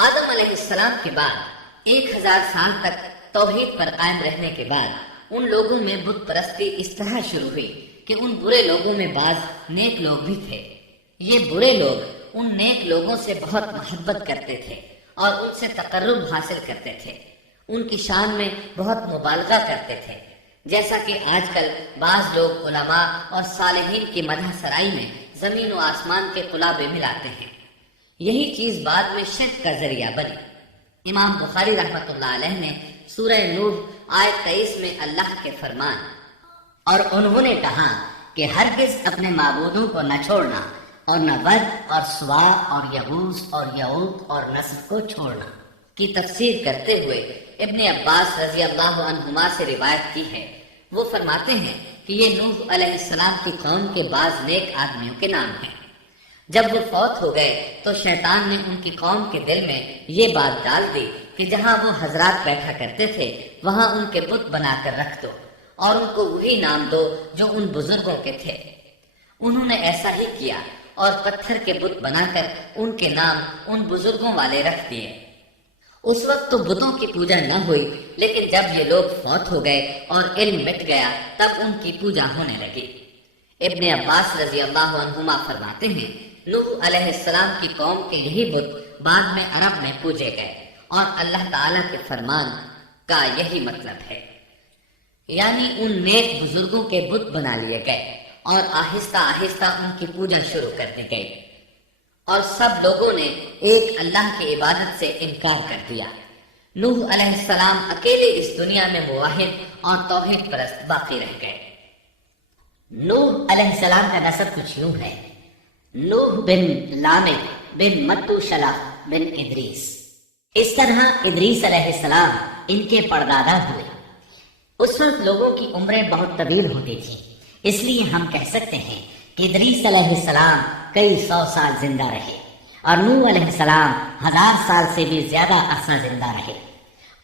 آدم علیہ السلام کے بعد 1000 سال تک توحید پر قائم رہنے کے بعد ان لوگوں میں بت پرستی اس طرح شروع ہوئی کہ ان برے لوگوں میں بعض نیک لوگ بھی تھے۔ یہ برے لوگ ان نیک لوگوں سے بہت محبت کرتے تھے اور ان سے تقرب حاصل کرتے تھے، ان کی شان میں بہت مبالغہ کرتے تھے، جیسا کہ آج کل بعض لوگ علماء اور صالحین کی مدح سرائی میں زمین و آسمان کے قلابے ملاتے ہیں۔ یہی چیز بعد میں شرک کا ذریعہ بنی۔ امام بخاری رحمۃ اللہ علیہ نے سورہ نوح آیت 23 میں اللہ کے فرمان اور انہوں نے کہا کہ ہرگز اپنے معبودوں کو نہ چھوڑنا اور نہ ود اور سوا اور یغوث اور یعوق اور نصر کو چھوڑنا کی تفسیر کرتے ہوئے ابن عباس رضی اللہ عنہما سے روایت کی ہے۔ وہ فرماتے ہیں کہ یہ نوح علیہ السلام کی قوم کے بعض نیک آدمیوں کے نام ہیں۔ جب وہ فوت ہو گئے تو شیطان نے ان کی قوم کے دل میں یہ بات ڈال دی کہ جہاں وہ حضرات بیٹھا کرتے تھے وہاں ان کے بت بنا کر رکھ دو اور ان کو وہی نام دو جو ان بزرگوں کے تھے۔ انہوں نے ایسا ہی کیا اور پتھر کے بت بنا کر ان کے نام ان بزرگوں والے رکھ دیے۔ اس وقت تو بتوں کی پوجا نہ ہوئی، لیکن جب یہ لوگ فوت ہو گئے اور علم مٹ گیا تب ان کی پوجا ہونے لگی۔ ابن عباس رضی اللہ عنہما فرماتے ہیں نوح علیہ السلام کی قوم کے یہی بت بعد میں عرب میں پوجے گئے اور اللہ تعالیٰ کے فرمان کا یہی مطلب ہے، یعنی ان نیک بزرگوں کے بت بنا لیے گئے اور آہستہ آہستہ ان کی پوجا شروع کر دی گئی اور سب لوگوں نے ایک اللہ کی عبادت سے انکار کر دیا۔ نوح علیہ السلام اکیلے اس دنیا میں موحد اور توحید پرست باقی رہ گئے۔ نوح علیہ السلام کا نسب کچھ یوں ہے: نوح بن لامک بن متو شلح بن ادریس۔ اس طرح ادریس علیہ السلام ان کے پردادا ہوئے۔ اس وقت لوگوں کی عمریں بہت طویل ہوتی تھیں، اس لیے ہم کہہ سکتے ہیں کہ ادریس علیہ السلام کئی 100 سال زندہ رہے اور نوح علیہ السلام 1000 سال سے بھی زیادہ عرصہ زندہ رہے۔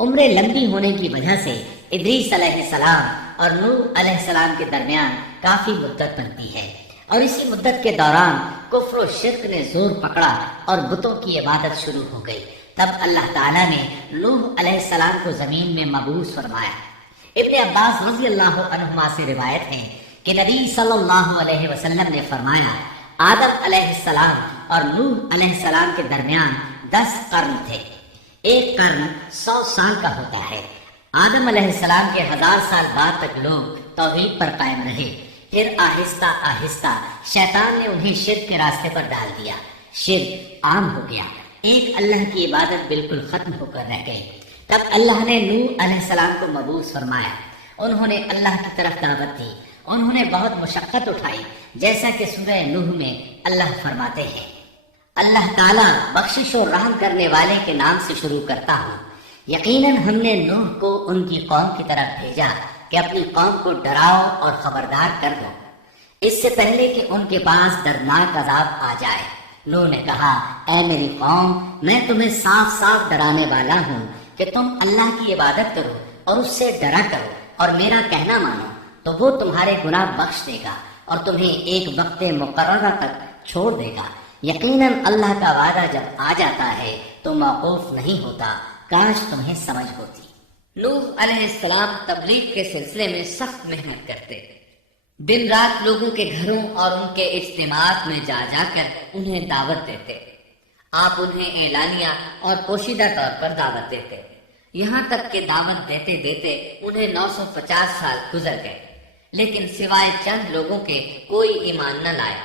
عمریں لمبی ہونے کی وجہ سے ادریس علیہ السلام اور نوح علیہ السلام کے درمیان کافی مدت بنتی ہے، اور اسی مدت کے دوران کفر و شرک نے زور پکڑا اور بتوں کی عبادت شروع ہو گئی۔ تب اللہ تعالیٰ نے نوح علیہ السلام کو زمین میں مبعوث فرمایا۔ ابن عباس رضی اللہ عنہما سے روایت ہے کہ نبی صلی اللہ علیہ وسلم نے فرمایا آدم علیہ السلام اور نوح علیہ السلام کے درمیان 10 قرن تھے۔ ایک قرن 100 سال کا ہوتا ہے۔ آدم علیہ السلام کے 1000 سال بعد تک لوگ توحید پر قائم رہے، پھر آہستہ آہستہ شیطان نے انہیں شرک کے راستے پر ڈال دیا، شرک عام ہو گیا، ایک اللہ کی عبادت بالکل ختم ہو کر رہ گئے۔ تب اللہ نے نوح علیہ السلام کو مبعوث فرمایا، انہوں نے اللہ کی طرف دعوت دی، انہوں نے بہت مشقت اٹھائی، جیسا کہ سورہ نوح میں اللہ فرماتے ہیں اللہ تعالیٰ بخشش و رحم کرنے والے کے نام سے شروع کرتا ہوں، یقیناً ہم نے نوح کو ان کی قوم کی طرف بھیجا کہ اپنی قوم کو ڈراؤ اور خبردار کر دو، اس سے پہلے کہ ان کے پاس دردناک عذاب آ جائے۔ نوح نے کہا اے میری قوم، میں تمہیں صاف صاف ڈرانے والا ہوں کہ تم اللہ کی عبادت کرو اور اس سے ڈرا کرو اور میرا کہنا مانو، تو وہ تمہارے گناہ بخش دے گا اور تمہیں ایک وقت مقررہ تک چھوڑ دے گا۔ یقیناً اللہ کا وعدہ جب آ جاتا ہے تو موقوف نہیں ہوتا، کاش تمہیں سمجھ ہوتی۔ نوح علیہ السلام تبلیغ کے سلسلے میں سخت محنت کرتے، دن رات لوگوں کے گھروں اور ان کے اجتماعات میں جا جا کر انہیں دعوت دیتے۔ آپ انہیں اعلانیہ اور پوشیدہ طور پر دعوت دیتے، یہاں تک کہ دعوت دیتے دیتے انہیں 950 سال گزر گئے، لیکن سوائے چند لوگوں کے کوئی ایمان نہ لایا۔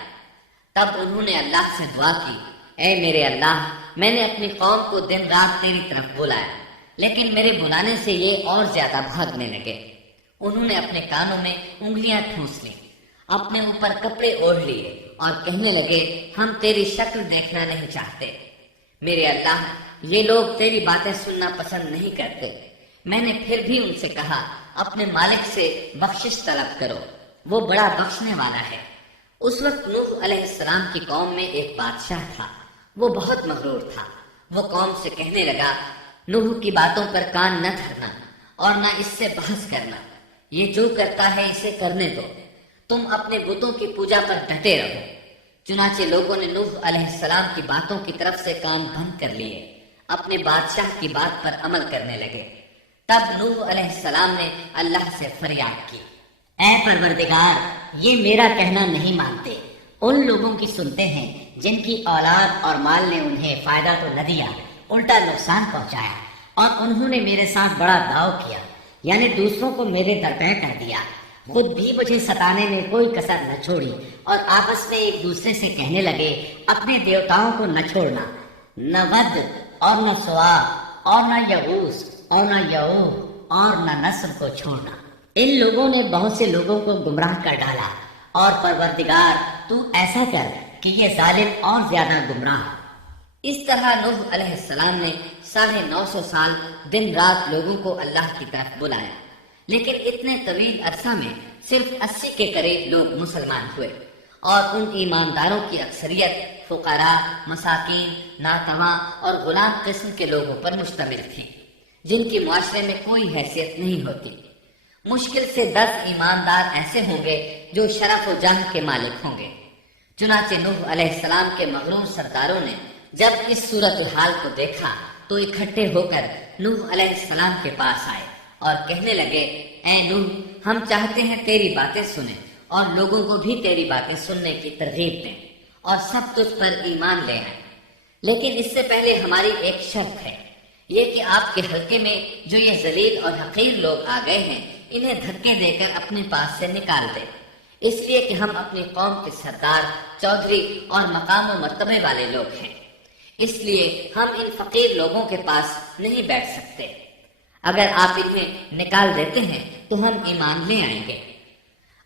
تب انہوں نے اللہ سے دعا کی اے میرے اللہ، میں نے اپنی قوم کو دن رات تیری طرف بلایا، لیکن میرے بلانے سے یہ اور زیادہ بھاگنے لگے۔ انہوں نے اپنے کانوں میں انگلیاں ٹھونس لیں، اپنے اوپر کپڑے اوڑھ لیے اور کہنے لگے ہم تیری شکل دیکھنا نہیں چاہتے۔ میرے اللہ، یہ لوگ تیری باتیں سننا پسند نہیں کرتے۔ میں نے پھر بھی ان سے کہا اپنے مالک سے بخشش طلب کرو، وہ بڑا بخشنے والا ہے۔ اس وقت نوح علیہ السلام کی قوم میں ایک بادشاہ تھا، وہ بہت مغرور تھا۔ وہ قوم سے کہنے لگا نوح کی باتوں پر کان نہ دھرنا اور نہ اس سے بحث کرنا، یہ جو کرتا ہے اسے کرنے دو، تم اپنے بتوں کی پوجا پر ڈٹے رہو۔ چنانچہ لوگوں نے نوح علیہ السلام کی باتوں کی طرف سے کان بند کر لیے۔ اپنے بادشاہ کی بات پر عمل کرنے لگے۔ تب نوح علیہ السلام نے اللہ سے فریاد کی، اے پروردگار، یہ میرا کہنا نہیں مانتے، ان لوگوں کی سنتے ہیں جن کی اولاد اور مال نے انہیں فائدہ تو نہ دیا، الٹا نقصان پہنچایا، اور انہوں نے میرے ساتھ بڑا داؤ کیا، یعنی دوسروں کو میرے درپے کر دیا، خود بھی مجھے ستانے میں کوئی کسر نہ چھوڑی، اور آپس میں ایک دوسرے سے کہنے لگے اپنے دیوتاؤں کو نہ چھوڑنا، نہ ود اور نہ سوا اور نہ یغوث اور نہ یعوق اور نہ نصر کو چھوڑنا۔ ان لوگوں نے بہت سے لوگوں کو گمراہ کر ڈالا، اور پروردگار تو ایسا کر کہ یہ ظالم اور زیادہ گمراہ۔ اس طرح نوح علیہ السلام نے 950 سال دن رات لوگوں کو اللہ کی طرف بلایا، لیکن اتنے طویل عرصہ میں صرف 80 کے قریب لوگ مسلمان ہوئے، اور ان ایمانداروں کی اکثریت فقراء، مساکین، ناتواں اور غلام قسم کے لوگوں پر مشتمل تھی، جن کی معاشرے میں کوئی حیثیت نہیں ہوتی۔ مشکل سے 10 ایماندار ایسے ہوں گے جو شرف و جاہ کے مالک ہوں گے۔ چنانچہ نوح علیہ السلام کے مغرور سرداروں نے جب اس صورتحال کو دیکھا تو اکٹھے ہو کر نوح علیہ السلام کے پاس آئے اور کہنے لگے، اے نوح، ہم چاہتے ہیں تیری باتیں سنیں اور لوگوں کو بھی تیری باتیں سننے کی ترغیب دیں اور سب تجھ پر ایمان لے آئیں، لیکن اس سے پہلے ہماری ایک شرط ہے، یہ کہ آپ کے حلقے میں جو یہ ذلیل اور حقیر لوگ آ گئے ہیں انہیں دھکے دے کر اپنے پاس سے نکال دیں، اس لیے کہ ہم اپنی قوم کے سردار، چودھری اور مقام و مرتبے والے لوگ ہیں، اس لیے ہم ان فقیر لوگوں کے پاس نہیں بیٹھ سکتے، اگر آپ انہیں نکال دیتے ہیں تو ہم ایمان لے آئیں گے۔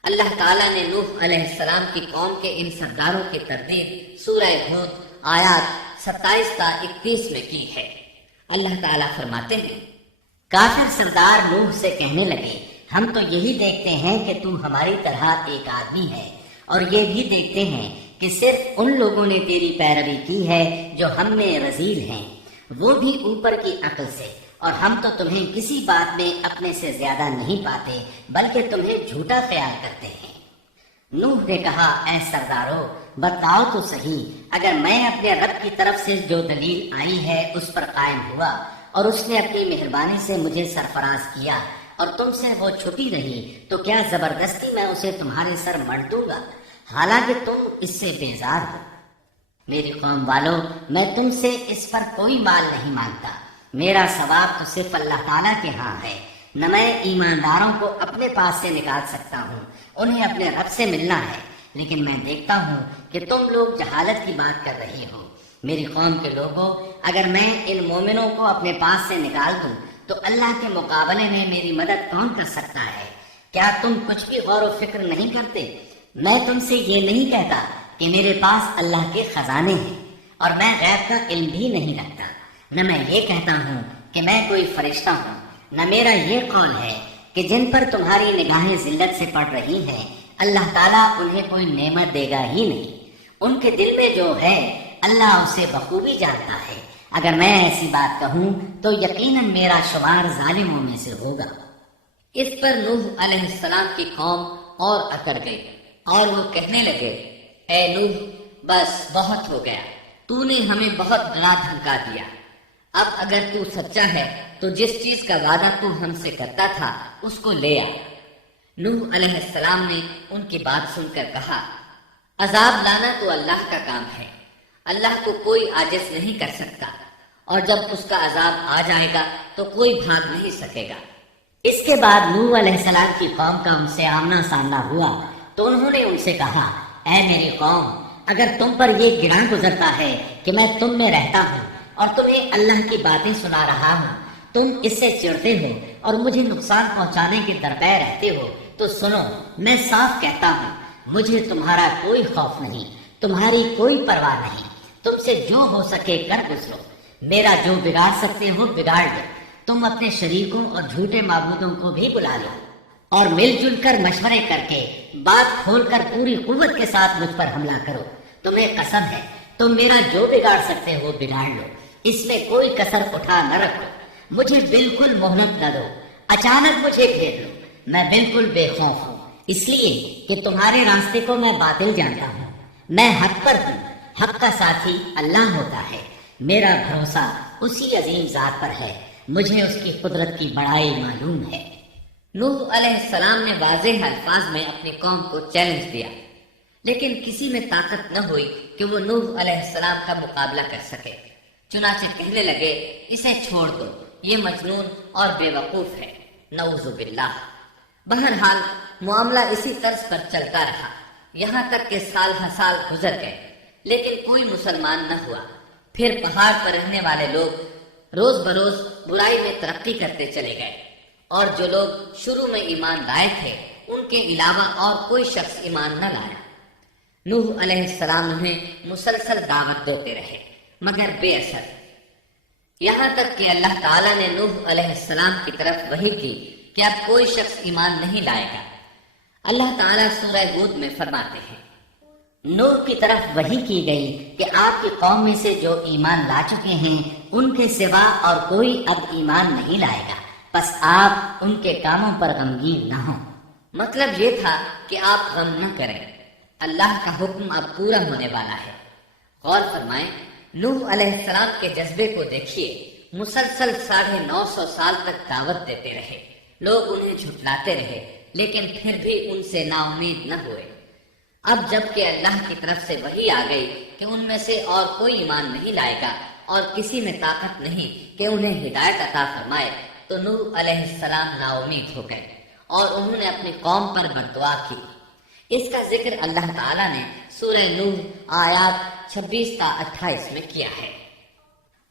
اللہ تعالیٰ نے نوح علیہ السلام کی قوم کے ان سرداروں کی تردید سورہ ہود آیات 27 تا 31 میں کی ہے۔ اللہ تعالیٰ فرماتے ہیں، کافر سردار نوح سے کہنے لگے، ہم تو یہی دیکھتے ہیں کہ تو ہماری طرح ایک آدمی ہے، اور یہ بھی دیکھتے ہیں کہ صرف ان لوگوں نے تیری پیروی کی ہے جو ہم میں رذیل ہیں، وہ بھی اوپر کی عقل سے، اور ہم تو تمہیں کسی بات میں اپنے سے زیادہ نہیں پاتے بلکہ تمہیں جھوٹا خیال کرتے ہیں۔ نوح نے کہا، اے سردارو، بتاؤ تو صحیح، اگر میں اپنے رب کی طرف سے جو دلیل آئی ہے اس پر قائم ہوا اور اس نے اپنی مہربانی سے مجھے سرفراز کیا اور تم سے وہ چھپی رہی، تو کیا زبردستی میں اسے تمہارے سر مڑ دوں گا، حالانکہ تم اس سے بیزار ہو؟ میری قوم والو، میں تم سے اس پر کوئی مال نہیں مانگتا، میرا ثواب تو صرف اللہ تعالیٰ کے ہاں ہے، نہ میں ایمانداروں کو اپنے پاس سے نکال سکتا ہوں، انہیں اپنے رب سے ملنا ہے، لیکن میں دیکھتا ہوں کہ تم لوگ جہالت کی بات کر رہے ہو۔ میری قوم کے لوگوں، اگر میں ان مومنوں کو اپنے پاس سے نکال دوں تو اللہ کے مقابلے میں میری مدد کون کر سکتا ہے؟ کیا تم کچھ بھی غور و فکر نہیں کرتے؟ میں تم سے یہ نہیں کہتا کہ میرے پاس اللہ کے خزانے ہیں اور میں غیب کا علم بھی نہیں رکھتا، نہ میں یہ کہتا ہوں کہ میں کوئی فرشتہ ہوں، نہ میرا یہ قول ہے کہ جن پر تمہاری نگاہیں ذلت سے پڑ رہی ہیں اللہ تعالیٰ انہیں کوئی نعمت دے گا ہی نہیں، ان کے دل میں جو ہے اللہ اسے بخوبی جانتا ہے، اگر میں ایسی بات کہوں تو یقیناً میرا شمار ظالموں میں سے ہوگا۔ اس پر نوح علیہ السلام کی قوم اور اکڑ گئی اور وہ کہنے لگے، اے نوح، بس بہت ہو گیا، تو نے ہمیں بہت ڈرا دھمکا دیا، اب اگر تو سچا ہے تو جس چیز کا وعدہ تو ہم سے کرتا تھا اس کو لے آ۔ نوح علیہ السلام نے ان کی بات سن کر کہا، عذاب لانا تو اللہ کا کام ہے، اللہ کو کوئی عاجز نہیں کر سکتا، اور جب اس کا عذاب آ جائے گا تو کوئی بھاگ نہیں سکے گا۔ اس کے بعد نوح علیہ السلام کی قوم کا ان سے آمنا سامنا ہوا تو انہوں نے ان سے کہا، اے میری قوم، اگر تم پر یہ گراں گزرتا ہے کہ میں تم میں رہتا ہوں اور تمہیں اللہ کی باتیں سنا رہا ہوں، تم اس سے چڑھتے ہو اور مجھے نقصان پہنچانے کے درپے رہتے ہو، تو سنو، میں صاف کہتا ہوں، مجھے تمہارا کوئی خوف نہیں، تمہاری کوئی پرواہ نہیں، تم سے جو ہو سکے کر گزرو، میرا جو بگاڑ سکتے ہو بگاڑ دو، تم اپنے شریکوں اور جھوٹے معبودوں کو بھی بلا لو اور مل جل کر مشورے کر کے بات کھول کر پوری قوت کے ساتھ مجھ پر حملہ کرو، تمہیں قسم ہے تم میرا جو بگاڑ سکتے ہو بگاڑ لو، اس میں کوئی کسر اٹھا نہ رکھو، مجھے بالکل مہلت نہ دو، اچانک مجھے گھیر لو، میں بالکل بے خوف ہوں، اس لیے کہ تمہارے راستے کو میں باطل جانتا ہوں، میں حق پر ہوں، حق کا ساتھی اللہ ہوتا ہے، میرا بھروسہ اسی عظیم ذات پر ہے، مجھے اس کی قدرت کی بڑائی معلوم ہے۔ نوح علیہ السلام نے واضح الفاظ میں اپنی قوم کو چیلنج دیا، لیکن کسی میں طاقت نہ ہوئی کہ وہ نوح علیہ السلام کا مقابلہ کر سکے۔ چنانچہ کہنے لگے، اسے چھوڑ دو، یہ مجنون اور بے وقوف ہے، نعوذ باللہ۔ بہرحال معاملہ اسی طرز پر چلتا رہا، یہاں تک کہ سال ہر سال گزر گئے، لیکن کوئی مسلمان نہ ہوا۔ پھر پہاڑ پر رہنے والے لوگ روز بروز برائی میں ترقی کرتے چلے گئے، اور جو لوگ شروع میں ایمان لائے تھے ان کے علاوہ اور کوئی شخص ایمان نہ لایا۔ نوح علیہ السلام انہیں مسلسل دعوت دیتے رہے مگر بے اثر، یہاں تک کہ اللہ تعالیٰ نے نوح علیہ السلام کی طرف وحی کی کہ اب کوئی شخص ایمان نہیں لائے گا۔ اللہ تعالیٰ سورہ ہود میں فرماتے ہیں، نوح کی طرف وحی کی گئی کہ آپ کی قوم میں سے جو ایمان لا چکے ہیں ان کے سوا اور کوئی اب ایمان نہیں لائے گا، بس آپ ان کے کاموں پر غمگین نہ ہوں۔ مطلب یہ تھا کہ آپ غم نہ کریں، اللہ کا حکم اب پورا ہونے والا ہے۔ غور فرمائیں، نوح علیہ السلام کے جذبے کو دیکھیے، مسلسل 950 سال تک دعوت دیتے رہے، لوگ انہیں جھٹلاتے رہے، لیکن پھر بھی ان سے نا امید نہ ہوئے۔ اب جب کہ اللہ کی طرف سے وحی آ گئی کہ ان میں سے اور کوئی ایمان نہیں لائے گا اور کسی میں طاقت نہیں کہ انہیں ہدایت عطا فرمائے، تو نوح علیہ السلام نا امید ہو گئے اور انہوں نے اپنی قوم پر بددعا کی۔ اس کا ذکر اللہ تعالیٰ نے سورہ نوح آیات 26 تا 28 میں کیا ہے۔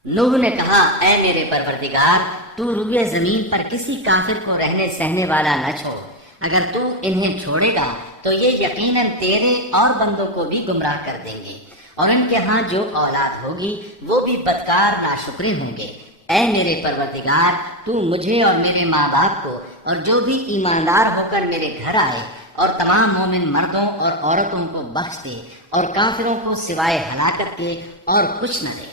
نوح نے کہا، اے میرے پروردگار، تو روئے زمین پر کسی کافر کو رہنے سہنے والا نہ چھوڑ، اگر تو انہیں چھوڑے گا تو یہ یقیناً تیرے اور بندوں کو بھی گمراہ کر دیں گے، اور ان کے ہاں جو اولاد ہوگی وہ بھی بدکار ناشکرے ہوں گے۔ اے میرے پروردگار، تو مجھے اور میرے ماں باپ کو اور جو بھی ایماندار ہو کر میرے گھر آئے اور تمام مومن مردوں اور عورتوں کو بخش دے، اور کافروں کو سوائے ہلاکت کے اور کچھ نہ دے۔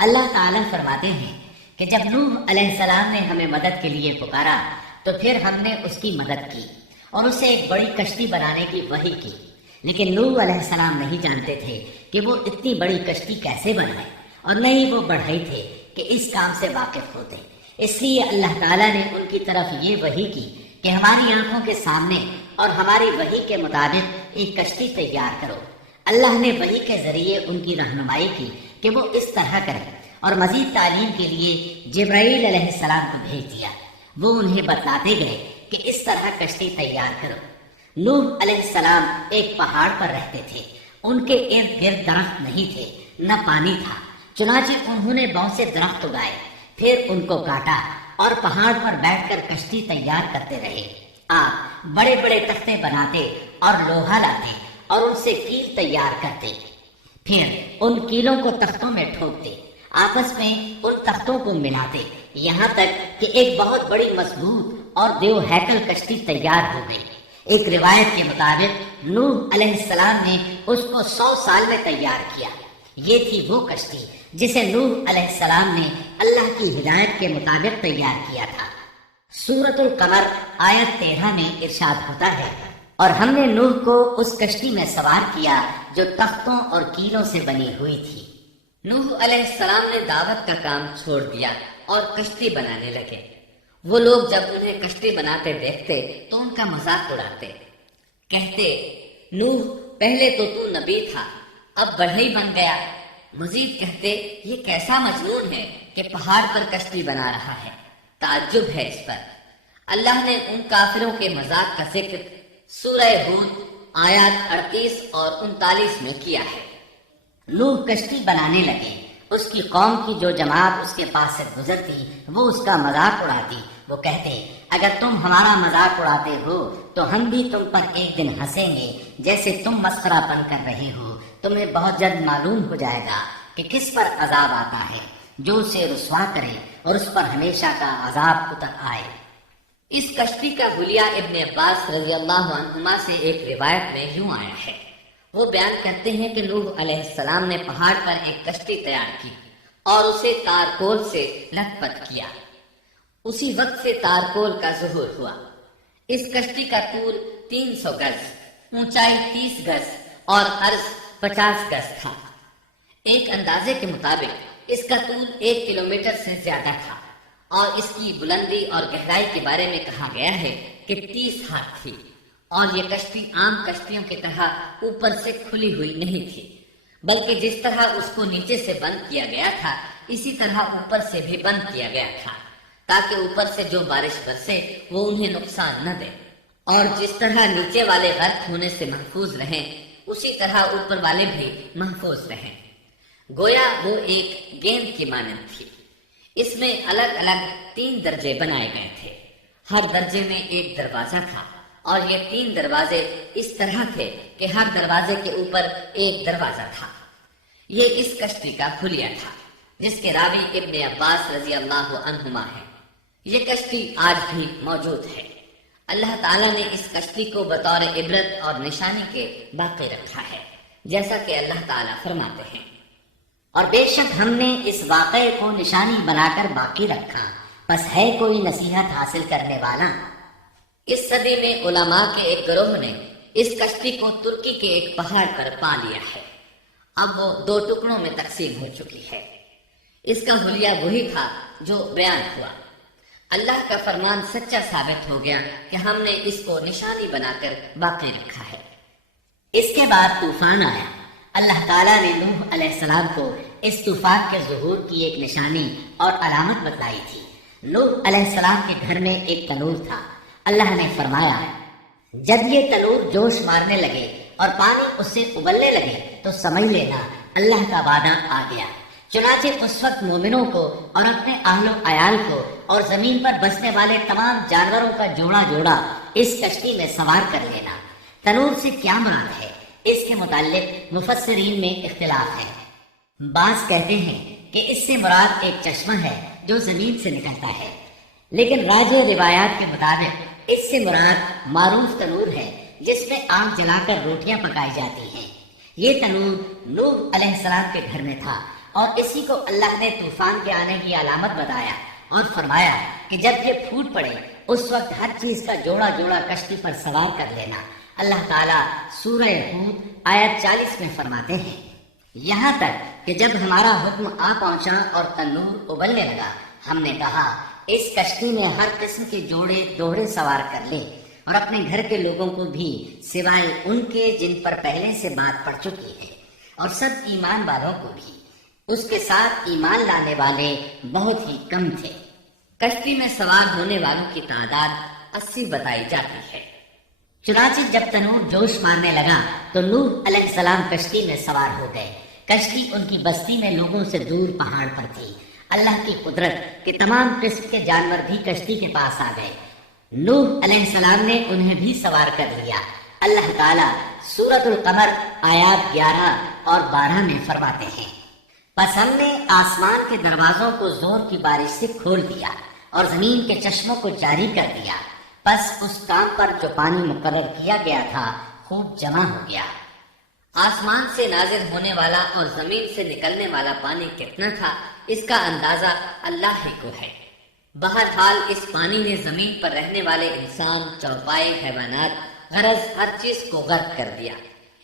اللہ تعالیٰ فرماتے ہیں کہ جب نوح علیہ السلام نے ہمیں مدد کے لیے پکارا تو پھر ہم نے اس کی مدد کی اور اسے ایک بڑی کشتی بنانے کی وحی کی، لیکن نوح علیہ السلام نہیں جانتے تھے کہ وہ اتنی بڑی کشتی کیسے بنائے، اور نہ ہی وہ بڑھئی تھے کہ اس کام سے واقف ہوتے۔ اس لیے اللہ تعالیٰ نے ان کی طرف یہ وحی کی کہ ہماری آنکھوں کے سامنے اور ہماری وحی کے مطابق ایک کشتی تیار کرو۔ اللہ نے وحی کے ذریعے ان کی رہنمائی کی کہ وہ اس طرح کریں، اور مزید تعلیم کے لیے جبرائیل علیہ السلام کو بھیج دیا۔ وہ انہیں بتلاتے گئے کہ اس طرح کشتی تیار کرو۔ نوح علیہ السلام ایک پہاڑ پر رہتے تھے، ان کے ارد گرد درخت نہیں تھے، نہ پانی تھا، چنانچہ انہوں نے بہت سے درخت اگائے، پھر ان کو کاٹا اور پہاڑ پر بیٹھ کر کشتی تیار کرتے رہے۔ آپ بڑے بڑے تختے بناتے اور لوہا لاتے اور ان سے کیل تیار کرتے، پھر ان کیلوں کو تختوں میں ٹھوکتے، آپس میں ان تختوں کو ملاتے، یہاں تک کہ ایک بہت بڑی مضبوط اور دیو ہیکل کشتی تیار ہو گئی۔ ایک روایت کے مطابق نوح علیہ السلام نے اس کو 100 سال میں تیار کیا۔ یہ تھی وہ کشتی جسے نوح علیہ السلام نے اللہ کی ہدایت کے مطابق تیار کیا تھا۔ سورۃ القمر آیت 13 میں ارشاد ہوتا ہے، اور ہم نے نوح کو اس کشتی میں سوار کیا جو تختوں اور کیلوں سے بنی ہوئی تھی۔ نوح علیہ السلام نے دعوت کا کام چھوڑ دیا اور کشتی بنانے لگے۔ وہ لوگ جب انہیں کشتی بناتے دیکھتے تو ان کا مذاق اڑاتے، کہتے، نوح پہلے تو نبی تھا، اب بڑھئی بن گیا۔ مزید کہتے، یہ کیسا مجنون ہے کہ پہاڑ پر کشتی بنا رہا ہے، تعجب ہے اس پر۔ اللہ نے ان کافروں کے مذاق کا ذکر سورہ ہود آیات 38 اور 39 میں کیا ہے۔ نوح کشتی بنانے لگے، اس کی قوم کی جو جماعت اس کے پاس سے گزرتی وہ اس کا مذاق اڑاتی۔ وہ کہتے، اگر تم ہمارا مذاق اڑاتے ہو تو ہم بھی تم پر ایک دن ہنسیں گے جیسے تم مسخرہ پن کر رہے ہو۔ تمہیں بہت جلد معلوم ہو جائے گا کہ کس پر عذاب آتا ہے، جو اسے رسوا کرے اور اس پر ہمیشہ کا عذاب اتر آئے۔ اس کشتی کا حلیہ ابن عباس رضی اللہ عنہما سے ایک روایت میں یوں آیا ہے۔ وہ بیان کرتے ہیں کہ نوح علیہ السلام نے پہاڑ پر ایک کشتی تیار کی اور اسے تارکول سے لت پت کیا۔ اسی وقت سے تارکول کا ظہور ہوا۔ اس کشتی کا طول 300 گز، اونچائی 30 گز اور عرض 50 گز تھا۔ ایک اندازے کے مطابق اس کا طول 1 کلومیٹر سے زیادہ تھا اور اس کی بلندی اور گہرائی کے بارے میں کہا گیا ہے کہ 30 ہاتھ تھی، اور یہ کشتی عام کشتیوں کی طرح اوپر سے کھلی ہوئی نہیں تھی، بلکہ جس طرح اس کو نیچے سے بند کیا گیا تھا اسی طرح اوپر سے بھی بند کیا گیا تھا، تاکہ اوپر سے جو بارش برسے وہ انہیں نقصان نہ دے، اور جس طرح نیچے والے غرق ہونے سے محفوظ رہیں اسی طرح اوپر والے بھی محفوظ رہیں۔ گویا وہ ایک گیند کی مانند تھی۔ اس میں الگ الگ 3 درجے بنائے گئے تھے، ہر درجے میں ایک دروازہ تھا، اور یہ 3 دروازے اس طرح تھے کہ ہر دروازے کے اوپر ایک دروازہ تھا۔ یہ اس کشتی کا حلیہ تھا جس کے راوی ابن عباس رضی اللہ عنہما ہے۔ یہ کشتی آج بھی موجود ہے۔ اللہ تعالیٰ نے اس کشتی کو بطور عبرت اور نشانی کے باقی رکھا ہے، جیسا کہ اللہ تعالیٰ فرماتے ہیں، اور بے شک ہم نے اس واقعے کو نشانی بنا کر باقی رکھا، بس ہے کوئی نصیحت حاصل کرنے والا۔ اس صدی میں علماء کے ایک گروہ نے اس کشتی کو ترکی کے ایک پہاڑ پر پا لیا ہے۔ اب وہ 2 ٹکڑوں میں تقسیم ہو چکی ہے۔ اس کا حلیہ وہی تھا جو بیان ہوا۔ اللہ کا فرمان سچا ثابت ہو گیا کہ ہم نے اس کو نشانی بنا کر باقی رکھا ہے۔ اس کے بعد طوفان آیا۔ اللہ تعالیٰ نے نوح علیہ السلام کو اس طوفان کے ظہور کی ایک نشانی اور علامت بتلائی تھی۔ نوح علیہ السلام کے گھر میں ایک تنور تھا۔ اللہ نے فرمایا، جب یہ تنور جوش مارنے لگے اور پانی اس سے ابلنے لگے تو سمجھ لینا اللہ کا وعدہ آ گیا۔ چنانچہ اس وقت مومنوں کو اور اپنے اہل و عیال کو اور زمین پر بسنے والے تمام جانوروں کا جوڑا جوڑا اس کشتی میں سوار کر لینا۔ تنور سے کیا مراد ہے، اس کے متعلق مفسرین میں اختلاف ہے۔ بعض کہتے ہیں کہ اس سے مراد ایک چشمہ ہے جو زمین سے نکلتا ہے، لیکن راجع روایات کے مطابق اس سے مراد معروف تنور ہے جس میں آگ جلا کر روٹیاں پکائی جاتی ہیں۔ یہ تنور نوح علیہ السلام کے گھر میں تھا، اور اسی کو اللہ نے طوفان کے آنے کی علامت بتایا اور فرمایا کہ جب یہ پھوٹ پڑے اس وقت ہر چیز کا جوڑا جوڑا کشتی پر سوار کر لینا۔ اللہ تعالیٰ سورہ ہود آیت 40 میں فرماتے ہیں، یہاں تک کہ جب ہمارا حکم آ پہنچا اور تنور ابلنے لگا، ہم نے کہا اس کشتی میں ہر قسم کے جوڑے دوہرے سوار کر لے، اور اپنے گھر کے لوگوں کو بھی سوائے ان کے جن پر پہلے سے بات پڑ چکی ہے، اور سب ایمان والوں کو بھی۔ اس کے ساتھ ایمان لانے والے بہت ہی کم تھے۔ کشتی میں سوار ہونے والوں کی تعداد 80 بتائی جاتی ہے۔ چنانچہ جب تنور جوش مارنے لگا تو نوح علیہ السلام کشتی میں سوار ہو گئے۔ کشتی ان کی بستی میں لوگوں سے دور پہاڑ پر تھی۔ اللہ کی قدرت کہ تمام قسم کے جانور بھی کشتی کے پاس آ گئے۔ نوح علیہ السلام نے انہیں بھی سوار کر لیا۔ اللہ تعالیٰ سورۃ القمر آیات 11 اور 12 میں فرماتے ہیں، پس ہم نے آسمان کے دروازوں کو زور کی بارش سے کھول دیا اور زمین کے چشموں کو جاری کر دیا، پس اس کام پر جو پانی مقرر کیا گیا تھا خوب جمع ہو گیا۔ آسمان سے نازل ہونے والا اور زمین سے نکلنے والا پانی کتنا تھا، اس کا اندازہ اللہ ہی کو ہے۔ بہرحال اس پانی نے زمین پر رہنے والے انسان، چوپائے، حیوانات، غرض ہر چیز کو غرق کر دیا۔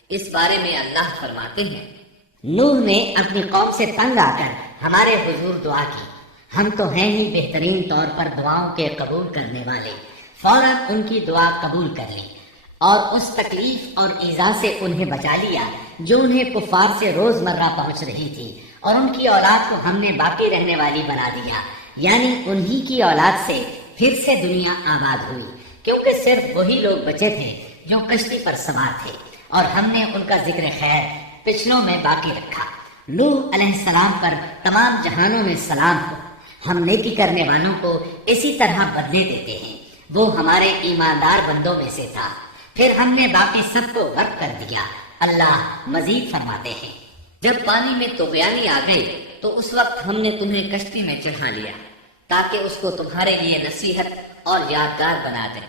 اس بارے میں اللہ فرماتے ہیں، نوح نے اپنی قوم سے تنگ آ کر ہمارے حضور دعا کی، ہم تو ہیں ہی بہترین طور پر دعاؤں کے قبول کرنے والے۔ فوراً ان کی دعا قبول کر لی اور اس تکلیف اور ایذا سے انہیں بچا لیا جو انہیں کفار سے روزمرہ پہنچ رہی تھی، اور ان کی اولاد کو ہم نے باقی رہنے والی بنا دیا، یعنی انہی کی اولاد سے پھر سے دنیا آباد ہوئی، کیونکہ صرف وہی لوگ بچے تھے جو کشتی پر سوار تھے، اور ہم نے ان کا ذکر خیر پچھلوں میں باقی رکھا۔ نوح علیہ السلام پر تمام جہانوں میں سلام ہو۔ ہم نیکی کرنے والوں کو اسی طرح بدلے دیتے ہیں، وہ ہمارے ایماندار بندوں میں سے تھا، پھر ہم نے باقی سب کو غرق کر دیا۔ اللہ مزید فرماتے ہیں، جب پانی میں طغیانی آ گئی تو اس وقت ہم نے تمہیں کشتی میں چڑھا لیا تاکہ اس کو تمہارے لیے نصیحت اور یادگار بنا دیں،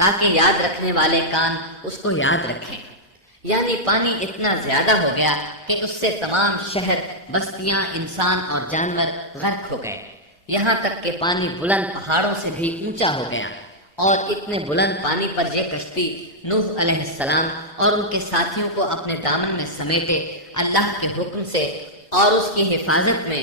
تاکہ یاد رکھنے والے کان اس کو یاد رکھیں۔ یعنی پانی اتنا زیادہ ہو گیا کہ اس سے تمام شہر، بستیاں، انسان اور جانور غرق ہو گئے، یہاں تک کہ پانی بلند پہاڑوں سے بھی اونچا ہو گیا، اور اتنے بلند پانی پر یہ کشتی نوح علیہ السلام اور ان کے ساتھیوں کو اپنے دامن میں سمیٹے اللہ کے حکم سے اور اس کی حفاظت میں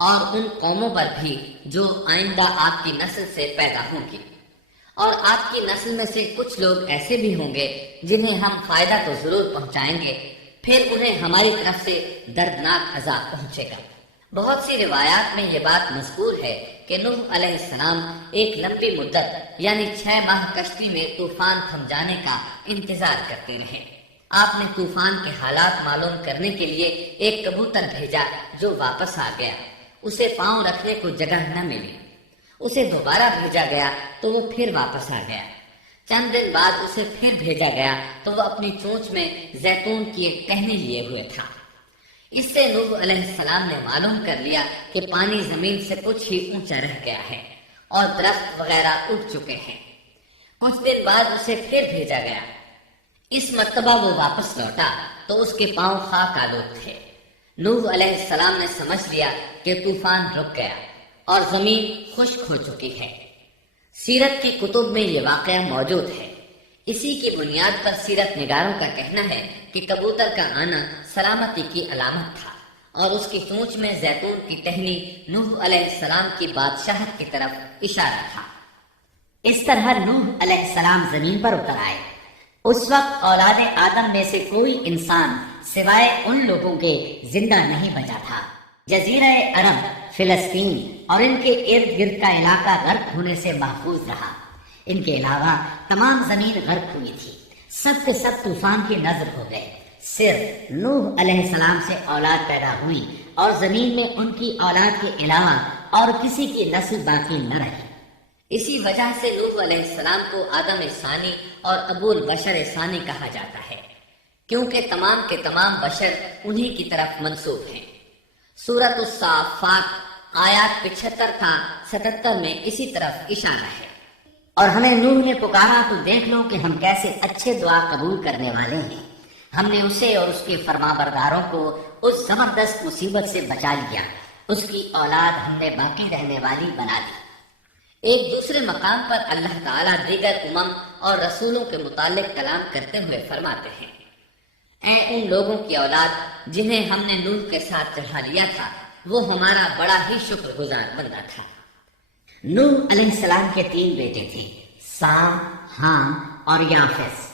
اور ان قوموں پر بھی جو آئندہ آپ کی نسل سے پیدا ہوں گی، اور آپ کی نسل میں سے کچھ لوگ ایسے بھی ہوں گے جنہیں ہم فائدہ تو ضرور پہنچائیں گے، پھر انہیں ہماری طرف سے دردناک عذاب پہنچے گا۔ بہت سی روایات میں یہ بات مذکور ہے کہ نوح علیہ السلام ایک لمبی مدت یعنی 6 ماہ کشتی میں طوفان تھم جانے کا انتظار کرتے رہے۔ آپ نے طوفان کے حالات معلوم کرنے کے لیے ایک کبوتر بھیجا جو واپس آ گیا، اسے پاؤں رکھنے کو جگہ نہ ملی۔ اسے دوبارہ بھیجا گیا تو وہ پھر واپس آ گیا۔ چند دن بعد اسے پھر بھیجا گیا تو وہ اپنی چونچ میں زیتون کی ایک ٹہنی لیے ہوئے تھا۔ اس سے نوح علیہ السلام نے معلوم کر لیا کہ پانی زمین سے کچھ ہی اونچا رہ گیا ہے اور درخت وغیرہ اٹھ چکے ہیں۔ کچھ دن بعد اسے پھر بھیجا گیا۔ اس مرتبہ وہ واپس لوٹا تو اس کے پاؤں خاک آلود تھے۔ نوح علیہ السلام نے سمجھ لیا کہ طوفان رک گیا اور زمین خشک ہو چکی ہے۔ سیرت کی کتب میں یہ واقعہ موجود ہے۔ اسی کی بنیاد پر سیرت نگاروں کا کہنا ہے کہ کبوتر کا آنا سلامتی کی علامت تھا اور اس کی چونچ میں زیتون کی ٹہنی نوح علیہ السلام کی بادشاہت کی طرف اشارہ تھا۔ اس طرح نوح علیہ السلام زمین پر اتر آئے۔ اس وقت اولاد آدم میں سے کوئی انسان سوائے ان لوگوں کے زندہ نہیں بچا تھا۔ جزیرہ عرب، فلسطین اور ان کے ارد گرد کا علاقہ غرق ہونے سے محفوظ رہا۔ ان کے علاوہ تمام زمین غرق ہوئی تھی۔ سب کے سب طوفان کی نظر ہو گئے۔ صرف نوح علیہ السلام سے اولاد پیدا ہوئی اور زمین میں ان کی اولاد کے علاوہ اور کسی کی نسل باقی نہ رہی۔ اسی وجہ سے نوح علیہ السلام کو آدم ثانی اور ابو البشر ثانی کہا جاتا ہے، کیونکہ تمام کے تمام بشر انہی کی طرف منسوب ہیں۔ سورۃ الصافات آیات 75 تا 77 میں اسی طرف اشارہ ہے۔ اور ہمیں نوح نے پکارا تو دیکھ لو کہ ہم کیسے اچھے دعا قبول کرنے والے ہیں۔ ہم نے اسے اور اس کے فرما برداروں کو اس زبردست مصیبت سے بچا لیا۔ اس کی اولاد ہم نے باقی رہنے والی بنا دی۔ ایک دوسرے مقام پر اللہ تعالیٰ دیگر امم اور رسولوں کے متعلق کلام کرتے ہوئے فرماتے ہیں، اے ان لوگوں کی اولاد جنہیں ہم نے نوح کے ساتھ چڑھا لیا تھا، وہ ہمارا بڑا ہی شکر گزار بندہ تھا۔ نوح علیہ السلام کے 3 بیٹے تھے، سام، حام اور یافس۔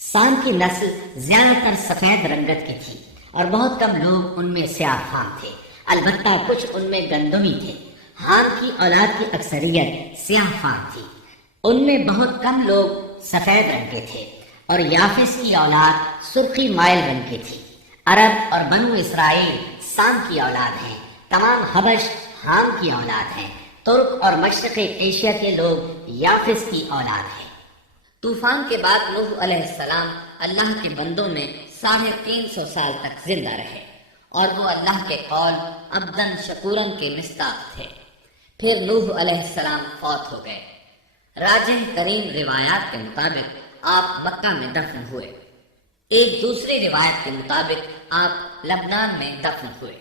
سام کی نسل زیادہ تر سفید رنگت کی تھی اور بہت کم لوگ ان میں سیاہ فام تھے، البتہ کچھ ان میں گندمی تھے۔ حام کی اولاد کی اکثریت سیاہ فام تھی، ان میں بہت کم لوگ سفید رنگ کے تھے، اور یافس کی اولاد سرخی مائل رنگ کی تھی۔ عرب اور بنو اسرائیل سام کی اولاد ہیں، تمام حبش حام کی اولاد ہیں، ترک اور مشرق ایشیا کے لوگ یافس کی اولاد ہیں۔ طوفان کے بعد نوح علیہ السلام اللہ کے بندوں میں 350 سال تک زندہ رہے اور وہ اللہ کے قول عبدن شکورن کے مصداق تھے۔ پھر نوح علیہ السلام فوت ہو گئے۔ راجح ترین روایات کے مطابق آپ مکہ میں دفن ہوئے۔ ایک دوسری روایت کے مطابق آپ لبنان میں دفن ہوئے۔